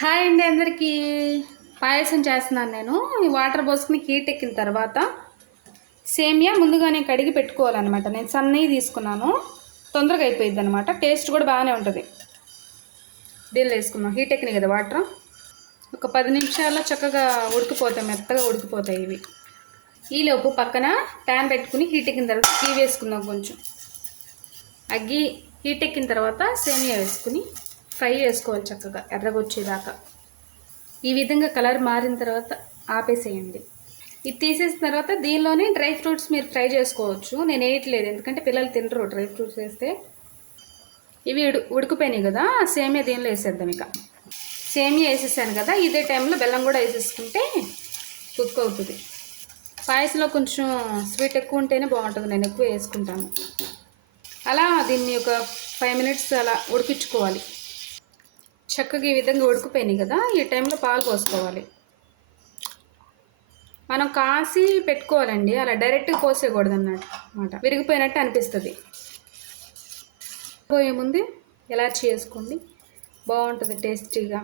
Hi అండి అందరికీ. పాయసం చేస్తున్నాను నేను. ఈ వాటర్ పోసుకుని హీట్ ఎక్కిన తర్వాత సేమియా ముందుగానే కడిగి పెట్టుకోవాలన్నమాట. నేను సన్నవి తీసుకున్నాను, తొందరగా అయిపోయింది అనమాట. టేస్ట్ కూడా బాగానే ఉంటుంది. దీనిలో వేసుకున్నాం, హీట్ ఎక్కినాయి కదా వాటర్. ఒక 10 నిమిషాల్లో చక్కగా ఉడికిపోతాయి, మెత్తగా ఉడికిపోతాయి ఇవి. ఈలోపు పక్కన ప్యాన్ పెట్టుకుని హీట్ ఎక్కిన తర్వాత గీ వేసుకుందాం కొంచెం. ఆ గీ హీట్ ఎక్కిన తర్వాత సేమియా వేసుకుని ఫ్రై చేసుకోవాలి చక్కగా ఎర్రగా వచ్చేదాకా. ఈ విధంగా కలర్ మారిన తర్వాత ఆపేసేయండి. ఇది తీసేసిన తర్వాత దీనిలోనే డ్రై ఫ్రూట్స్ మీరు ఫ్రై చేసుకోవచ్చు. నేను వేయట్లేదు, ఎందుకంటే పిల్లలు తినరు డ్రై ఫ్రూట్స్ వేస్తే. ఇవి ఉడికిపోయినాయి కదా, సేమియా దీనిలో వేసేద్దాం. ఇక సేమియా వేసేసాను కదా, ఇదే టైంలో బెల్లం కూడా వేసేసుకుంటే కుక్ అవుతుంది. పాయసంలో కొంచెం స్వీట్ ఎక్కువ ఉంటేనే బాగుంటుంది, నేను ఎక్కువ వేసుకుంటాను. అలా దీన్ని ఒక 5 మినిట్స్ అలా ఉడికించుకోవాలి. చక్కగా ఈ విధంగా ఉడికిపోయినాయి కదా, ఈ టైంలో పాలు పోసుకోవాలి. మనం కాసి పెట్టుకోవాలండి, అలా డైరెక్ట్గా పోసేయకూడదు అన్నమాట, విరిగిపోయినట్టు అనిపిస్తుంది. పోయే ముందు ఇలాచి వేసుకోండి, బాగుంటుంది టేస్టీగా.